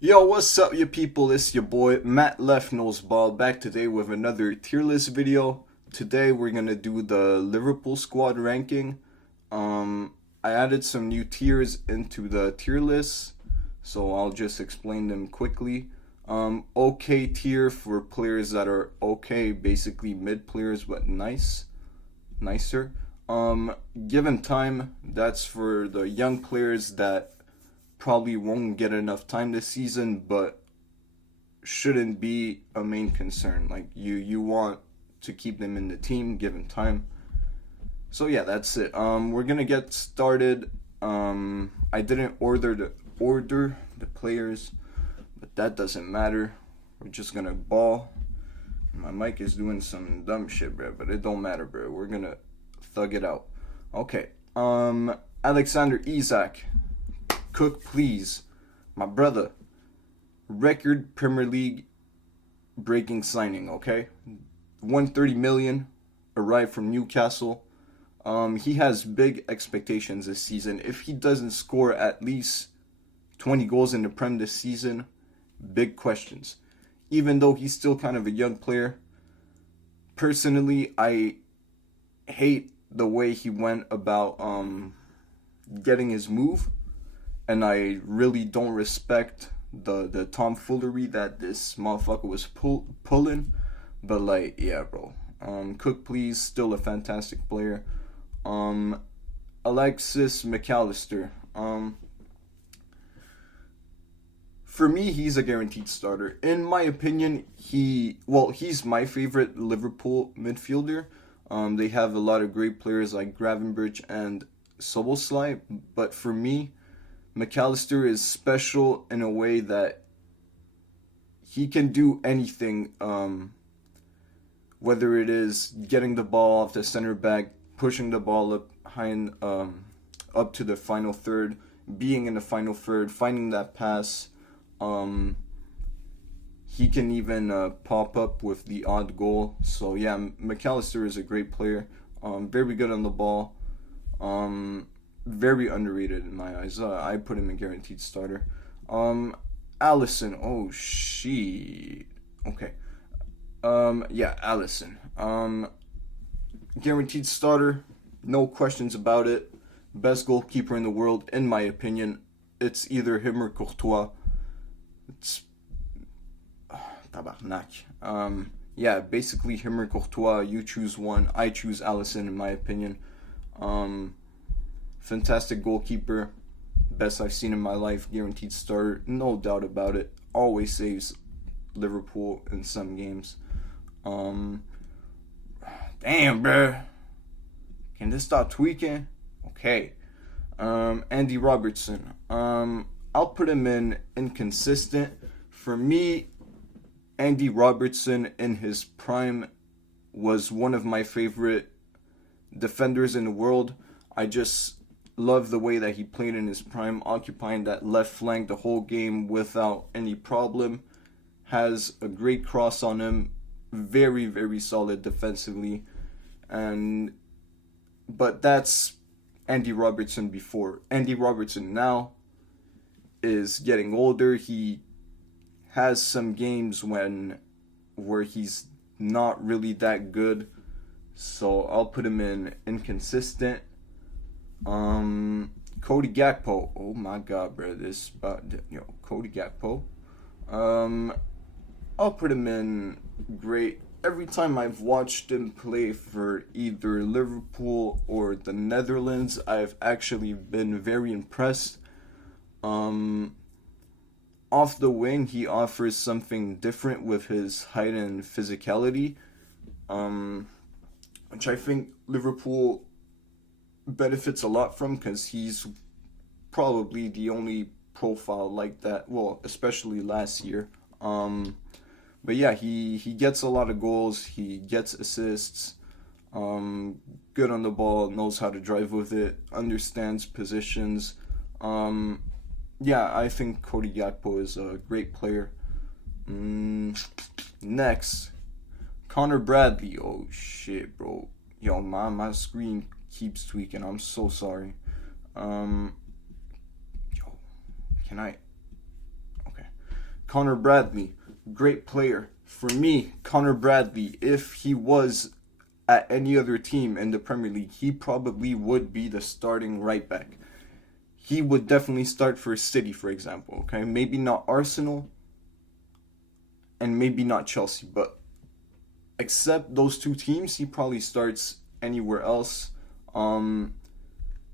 Yo, what's up, you people? It's your boy Matt Left Knows Ball back today with another tier list video. Today we're gonna do the Liverpool squad ranking. I added some new tiers into the tier list, so I'll just explain them quickly. Okay tier for players that are okay, basically mid players but nicer. Given time, that's for the young players that probably won't get enough time this season, but shouldn't be a main concern. Like you want to keep them in the team given time. So yeah, that's it. We're gonna get started. I didn't order the players, but that doesn't matter. We're just gonna ball. My mic is doing some dumb shit, bro, but it don't matter, bro. We're gonna thug it out. Okay. Alexander Isak, Cook, please, my brother. Record Premier League breaking signing, okay? 130 million arrived from Newcastle. He has big expectations this season. If he doesn't score at least 20 goals in the Prem this season, big questions. Even though he's still kind of a young player, personally, I hate the way he went about getting his move, and I really don't respect the tomfoolery that this motherfucker was pulling. But like, yeah, bro. Cook, please, still a fantastic player. Um, Alexis McAllister. For me, he's a guaranteed starter. In my opinion, he's my favorite Liverpool midfielder. They have a lot of great players like Gravenberch and Soboslai, but for me, McAllister is special in a way that he can do anything, whether it is getting the ball off the center back, pushing the ball up behind, up to the final third, being in the final third, finding that pass. Um, he can even pop up with the odd goal. So yeah, McAllister is a great player. Very good on the ball. Very underrated in my eyes. I put him in guaranteed starter. Allison. Oh shit. Okay. Yeah, Allison. Guaranteed starter. No questions about it. Best goalkeeper in the world, in my opinion. It's either him or Courtois. It's tabarnak. Yeah, basically him or Courtois. You choose one. I choose Allison, in my opinion. Um, Fantastic goalkeeper, best I've seen in my life, guaranteed starter, no doubt about it. Always saves Liverpool in some games. Um, Damn, bruh. Can this stop tweaking? Okay. Andy Robertson. I'll put him in inconsistent. For me, Andy Robertson in his prime was one of my favorite defenders in the world. I just love the way that he played in his prime, occupying that left flank the whole game without any problem. Has a great cross on him, very very solid defensively, and but that's Andy Robertson before. Andy Robertson now is getting older. He has some games where he's not really that good, so I'll put him in inconsistent. Cody Gakpo. Oh my god, bro. Cody Gakpo. Um, I'll put him in great. Every time I've watched him play for either Liverpool or the Netherlands, I've actually been very impressed. Um, Off the wing, he offers something different with his height and physicality, um, which I think Liverpool benefits a lot from because he's probably the only profile like that. Well, especially last year. But yeah, he gets a lot of goals. He gets assists. Good on the ball. Knows how to drive with it. Understands positions. Um, yeah, I think Cody Gakpo is a great player. Next, Connor Bradley. Oh shit, bro. Yo, my screen keeps tweaking. I'm so sorry. Um, Yo, can I? Okay. Connor Bradley, great player. For me, Connor Bradley, if he was at any other team in the Premier League, he probably would be the starting right back. He would definitely start for City, for example, okay? Maybe not Arsenal and maybe not Chelsea, but except those two teams, he probably starts anywhere else.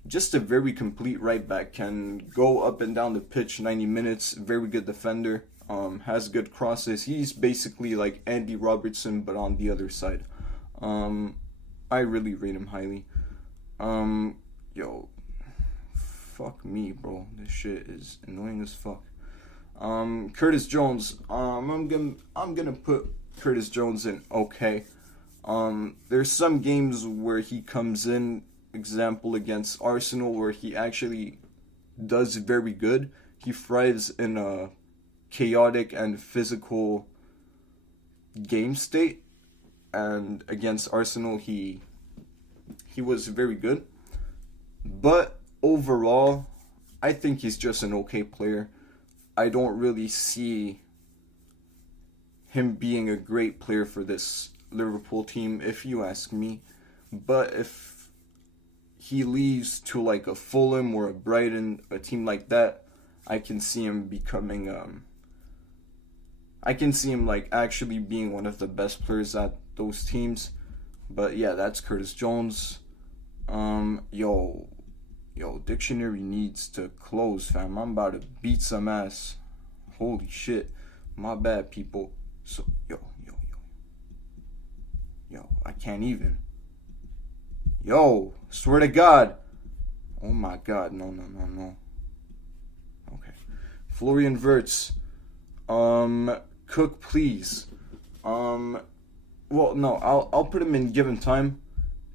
Just a very complete right back, can go up and down the pitch 90 minutes, very good defender, has good crosses. He's basically like Andy Robertson, but on the other side. I really rate him highly. Yo, fuck me, bro. This shit is annoying as fuck. Curtis Jones. I'm gonna put Curtis Jones in okay. There's some games where he comes in, example against Arsenal, where he actually does very good. He thrives in a chaotic and physical game state, and against Arsenal he was very good. But overall, I think he's just an okay player. I don't really see him being a great player for this Liverpool team, if you ask me. But if he leaves to like a Fulham or a Brighton, a team like that, I can see him becoming I can see him like actually being one of the best players at those teams. But yeah, that's Curtis Jones. Yo, dictionary needs to close, fam. I'm about to beat some ass. Holy shit. My bad, people. So, yo, I can't even. Yo, swear to God. Oh my God, no. Okay. Florian Wirtz. Cook, please. Well, no, I'll put him in given time.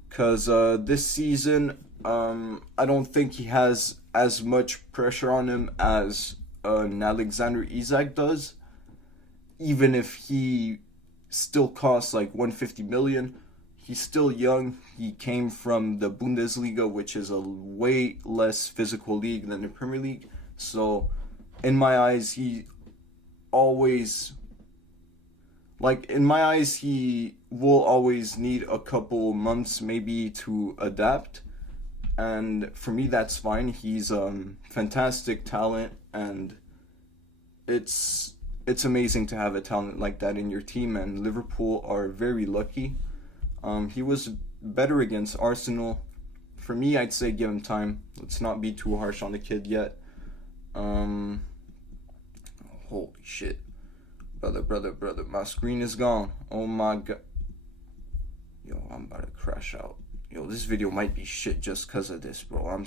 Because this season, I don't think he has as much pressure on him as an Alexander Isak does. Even if he still costs like 150 million, he's still young. He came from the Bundesliga, which is a way less physical league than the Premier League. So, in my eyes, he will always need a couple months maybe to adapt. And for me, that's fine. He's fantastic talent, and it's amazing to have a talent like that in your team, and Liverpool are very lucky. He was better against Arsenal. For me, I'd say give him time. Let's not be too harsh on the kid yet. Holy shit. Brother, my screen is gone. Oh my God. Yo, I'm about to crash out. Yo, this video might be shit just because of this, bro. I'm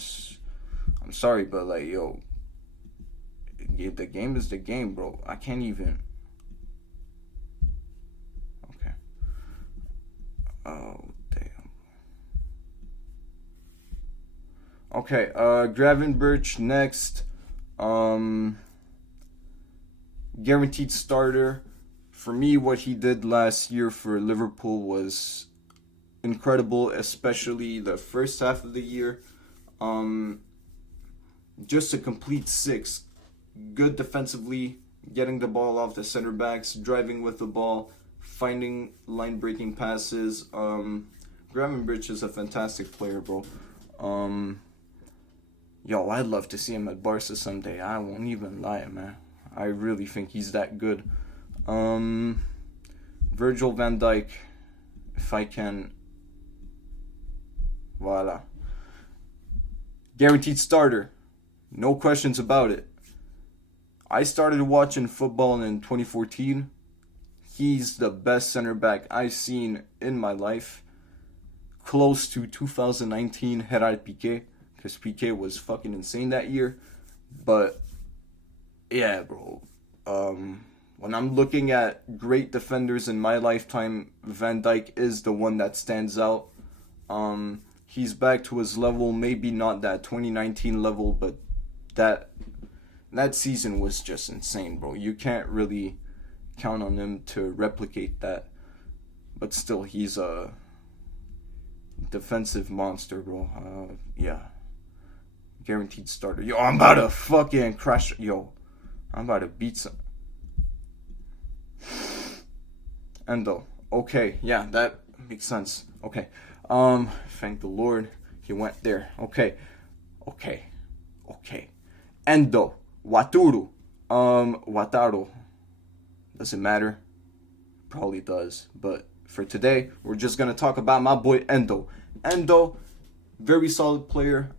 sorry, but like, yo, the game is the game, bro. I can't even. Okay. Oh, damn. Okay, Gravenberch next. Guaranteed starter. For me, what he did last year for Liverpool was incredible, especially the first half of the year. Just a complete six. Good defensively, getting the ball off the center backs, driving with the ball, finding line-breaking passes. Gravenberch is a fantastic player, bro. Yo, I'd love to see him at Barca someday. I won't even lie, man. I really think he's that good. Virgil van Dijk, if I can. Voila. Guaranteed starter. No questions about it. I started watching football in 2014. He's the best center back I've seen in my life. Close to 2019 Gerard Piqué, because Piqué was fucking insane that year. But yeah, bro. When I'm looking at great defenders in my lifetime, Van Dijk is the one that stands out. He's back to his level, maybe not that 2019 level, but that season was just insane, bro. You can't really count on him to replicate that. But still, he's a defensive monster, bro. Yeah. Guaranteed starter. Yo, I'm about to fucking crash. Yo, I'm about to beat some. Endo. Okay, yeah, that makes sense. Okay. Thank the Lord he went there. Okay. Okay. Okay. Endo. Waturu. Wataru. Does it matter? Probably does. But for today, we're just gonna talk about my boy Endo. Endo, very solid player.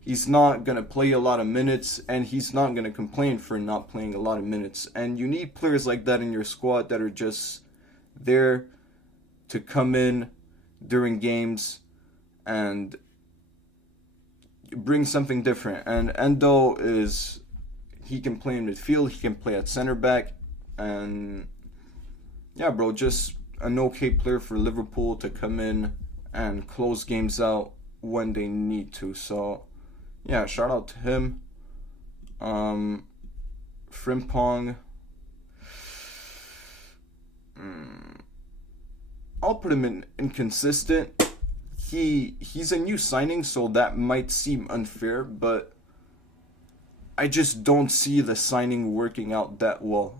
He's not gonna play a lot of minutes, and he's not gonna complain for not playing a lot of minutes. And you need players like that in your squad that are just there to come in during games and bring something different. And Endo he can play in midfield, he can play at center back, and yeah, bro, just an okay player for Liverpool to come in and close games out when they need to. So yeah, shout out to him. Frimpong. I'll put him in inconsistent. He's a new signing, so that might seem unfair, but I just don't see the signing working out that well.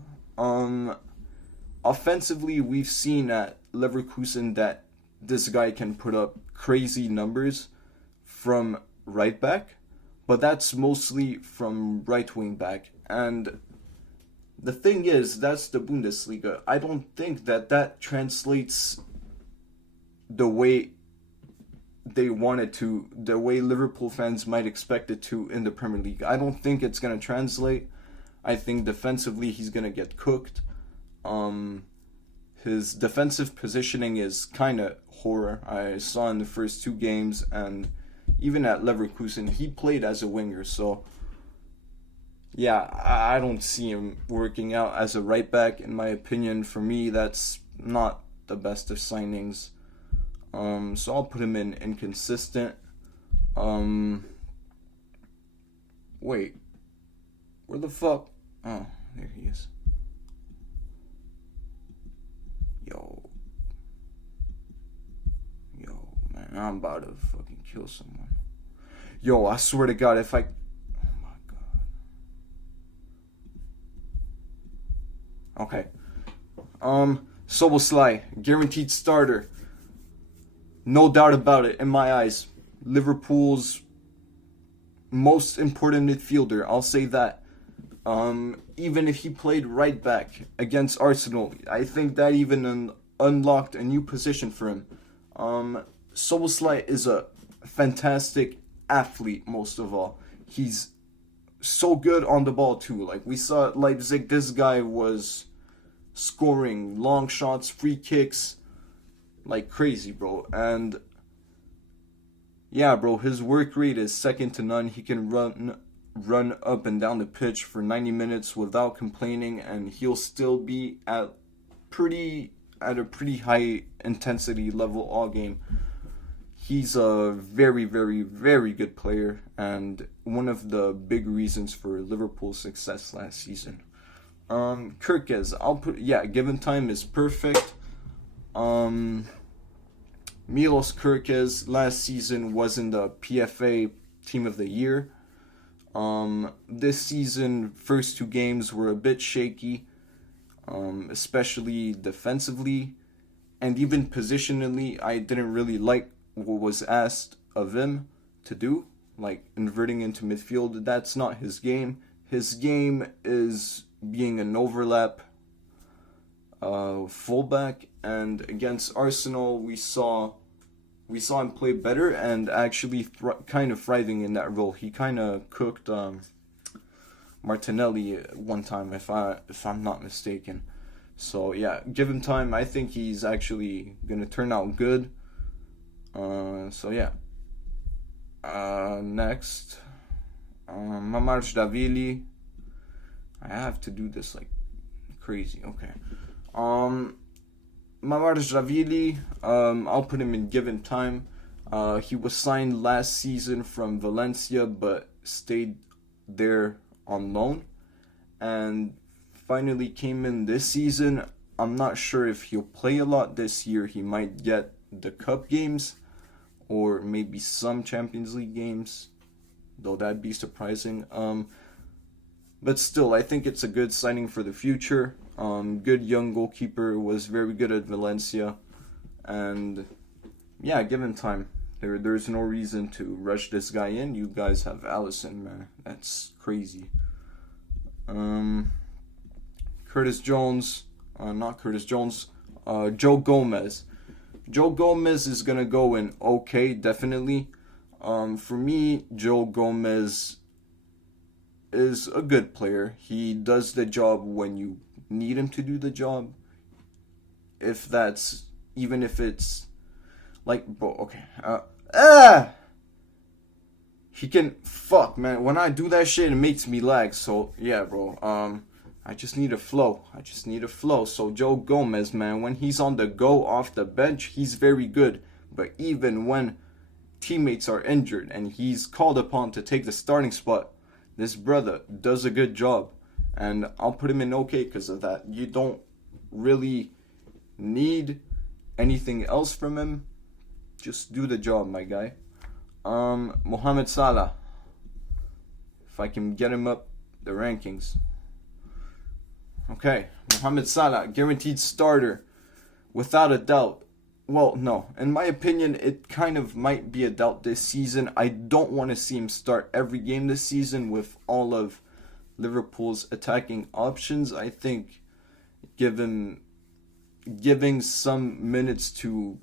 Offensively, we've seen at Leverkusen that this guy can put up crazy numbers from right back, but that's mostly from right wing back. And the thing is, that's the Bundesliga. I don't think that translates the way they want it to, the way Liverpool fans might expect it to in the Premier League. I don't think it's going to translate. I think defensively he's going to get cooked. His defensive positioning is kind of horror. I saw in the first two games, and even at Leverkusen, he played as a winger. So, yeah, I don't see him working out as a right back. In my opinion, for me, that's not the best of signings. So I'll put him in inconsistent. Wait, where the fuck? Oh, there he is. Yo, man, I'm about to fucking kill someone. Yo, I swear to God, if I... Oh my God. Okay. Soboslai, guaranteed starter. No doubt about it, in my eyes. Liverpool's most important midfielder, I'll say that. Even if he played right back against Arsenal, I think that even unlocked a new position for him. Soboslai is a fantastic athlete, most of all. He's so good on the ball, too. Like, we saw at Leipzig, this guy was scoring long shots, free kicks, like crazy, bro. And yeah, bro, his work rate is second to none. He can run up and down the pitch for 90 minutes without complaining, and he'll still be at a pretty high intensity level all game. He's a very, very, very good player, and one of the big reasons for Liverpool's success last season. Kirkes, given time is perfect. Milos Kirkes last season was in the PFA Team of the Year. This season, first two games were a bit shaky, especially defensively, and even positionally, I didn't really like what was asked of him to do, like inverting into midfield. That's not his game. His game is being an overlap fullback, and against Arsenal we saw him play better and actually kind of thriving in that role. He kind of cooked Martinelli one time, if I'm not mistaken. So yeah, give him time. I think he's actually gonna turn out good. So yeah. Next, Mamardashvili. I have to do this like crazy. Okay. Mamardashvili, I'll put him in given time. He was signed last season from Valencia, but stayed there on loan, and finally came in this season. I'm not sure if he'll play a lot this year. He might get the cup games, or maybe some Champions League games, though that'd be surprising. But still, I think it's a good signing for the future. Good young goalkeeper, was very good at Valencia, and yeah, give him time. There's no reason to rush this guy in. You guys have Allison, man. That's crazy. Curtis Jones, not Curtis Jones, Joe Gomez. Joe Gomez is gonna go in okay, definitely. For me, Joe Gomez is a good player. He does the job when you need him to do the job. If that's, even if it's like, bro, okay. He can, fuck, man. When I do that shit, it makes me lag. So, yeah, bro. I just need a flow. So, Joe Gomez, man, when he's on the go off the bench, he's very good. But even when teammates are injured and he's called upon to take the starting spot, this brother does a good job. And I'll put him in okay because of that. You don't really need anything else from him. Just do the job, my guy. Mohamed Salah. If I can get him up the rankings. Okay, Mohamed Salah, guaranteed starter, without a doubt. Well, no, in my opinion, it kind of might be a doubt this season. I don't want to see him start every game this season with all of Liverpool's attacking options. I think giving some minutes to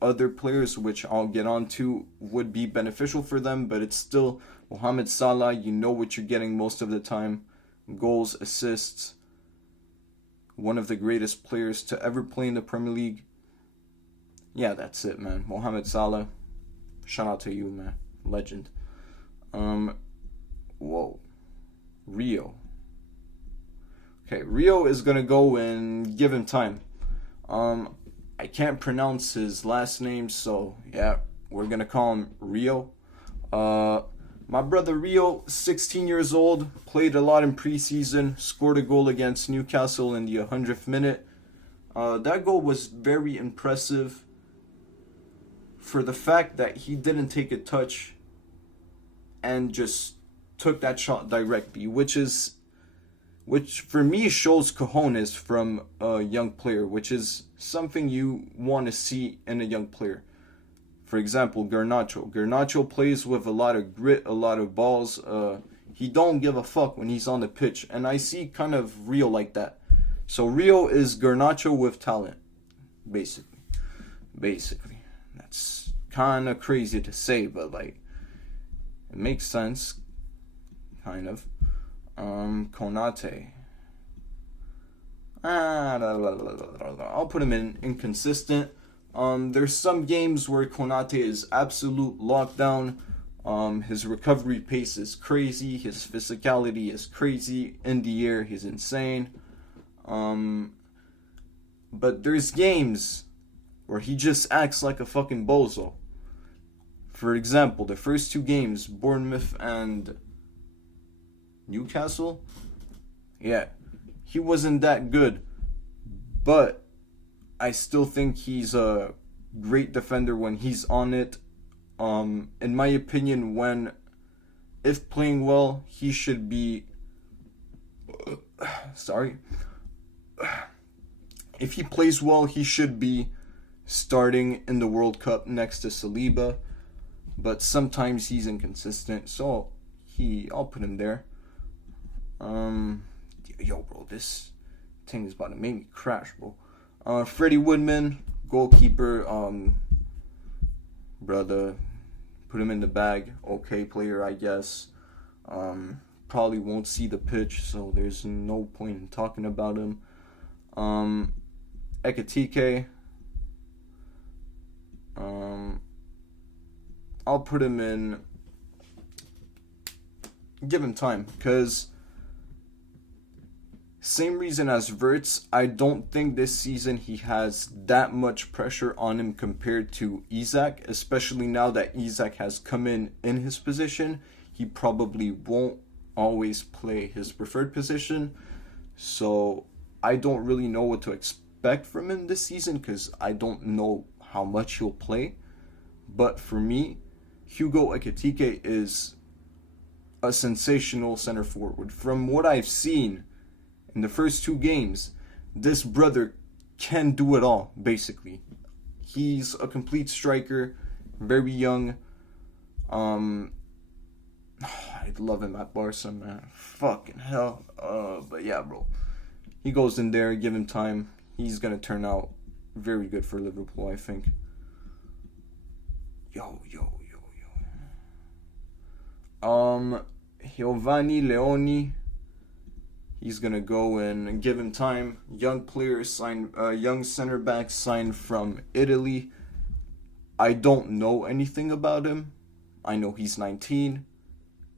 other players, which I'll get on to, would be beneficial for them, but it's still Mohamed Salah. You know what you're getting most of the time. Goals, assists. One of the greatest players to ever play in the Premier League. Yeah, that's it, man. Mohamed Salah. Shout out to you, man. Legend. Whoa. Rio. Okay, Rio is gonna go and give him time. I can't pronounce his last name, so yeah, we're gonna call him Rio. My brother Rio, 16 years old, played a lot in preseason, scored a goal against Newcastle in the 100th minute. That goal was very impressive for the fact that he didn't take a touch and just took that shot directly, which for me shows cojones from a young player, which is something you want to see in a young player. For example, Garnacho. Garnacho plays with a lot of grit, a lot of balls. He don't give a fuck when he's on the pitch, and I see kind of Rio like that. So Rio is Garnacho with talent, basically. That's kind of crazy to say, but like, it makes sense, kind of. Konate. I'll put him in inconsistent. There's some games where Konate is absolute lockdown. His recovery pace is crazy. His physicality is crazy. In the air, he's insane. But there's games where he just acts like a fucking bozo. For example, the first two games, Bournemouth and Newcastle, yeah, he wasn't that good, but I still think he's a great defender when he's on it. In my opinion, if playing well, he should be, if he plays well, he should be starting in the World Cup next to Saliba, but sometimes he's inconsistent, so I'll put him there. Yo, bro, this thing is about to make me crash, bro. Freddie Woodman, goalkeeper, brother, put him in the bag. Okay player, I guess. Probably won't see the pitch, so there's no point in talking about him. Ekitike, I'll put him in, give him time, because same reason as Wirtz, I don't think this season he has that much pressure on him compared to Isak, especially now that Isak has come in his position. He probably won't always play his preferred position, so I don't really know what to expect from him this season because I don't know how much he'll play. But for me, Hugo Ekitike is a sensational center forward. From what I've seen in the first 2 games, this brother can do it all, basically. He's a complete striker, very young. I'd love him at Barca, man. Fucking hell. But yeah, bro. He goes in there, give him time. He's gonna turn out very good for Liverpool, I think. Yo. Giovanni Leoni. He's gonna go in and give him time. Young player signed, young center back signed from Italy. I don't know anything about him. I know he's 19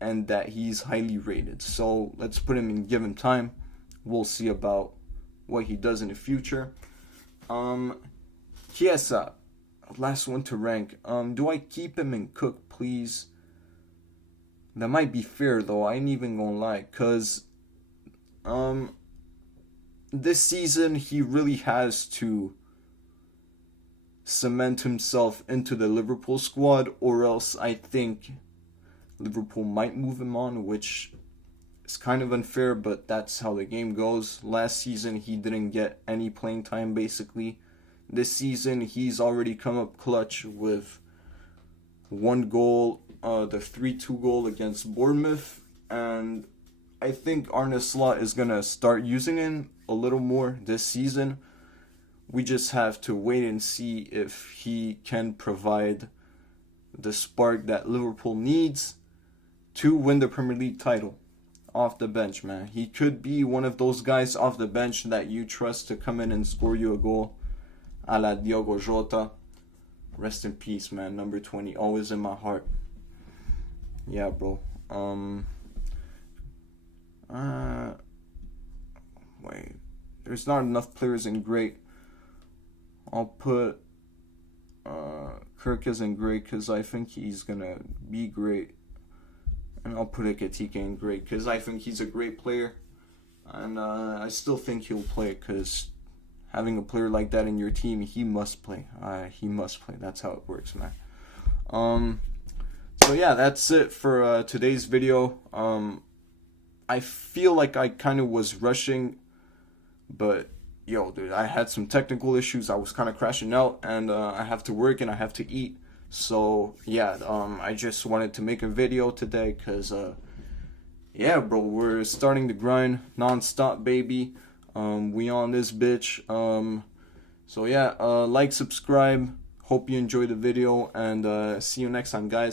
and that he's highly rated. So let's put him and give him time. We'll see about what he does in the future. Chiesa, last one to rank. Do I keep him and Cook, please? That might be fair though. I ain't even gonna lie, cause this season he really has to cement himself into the Liverpool squad, or else I think Liverpool might move him on, which is kind of unfair, but that's how the game goes. Last season he didn't get any playing time basically. This season he's already come up clutch with 1 goal, the 3-2 goal against Bournemouth, and I think Arne Slot is going to start using him a little more this season. We just have to wait and see if he can provide the spark that Liverpool needs to win the Premier League title off the bench, man. He could be one of those guys off the bench that you trust to come in and score you a goal, a la Diogo Jota. Rest in peace, man. Number 20, always in my heart. Yeah, bro. Wait. There's not enough players in great. I'll put Kirk as in great because I think he's going to be great. And I'll put Ekitike in great because I think he's a great player. And I still think he'll play because having a player like that in your team, he must play. He must play. That's how it works, man. So yeah, that's it for today's video. I feel like I kind of was rushing, but yo, dude, I had some technical issues. I was kind of crashing out, and I have to work and I have to eat. So yeah, I just wanted to make a video today because yeah, bro, we're starting to grind non-stop, baby. We on this bitch. So yeah, like, subscribe. Hope you enjoyed the video, and see you next time, guys.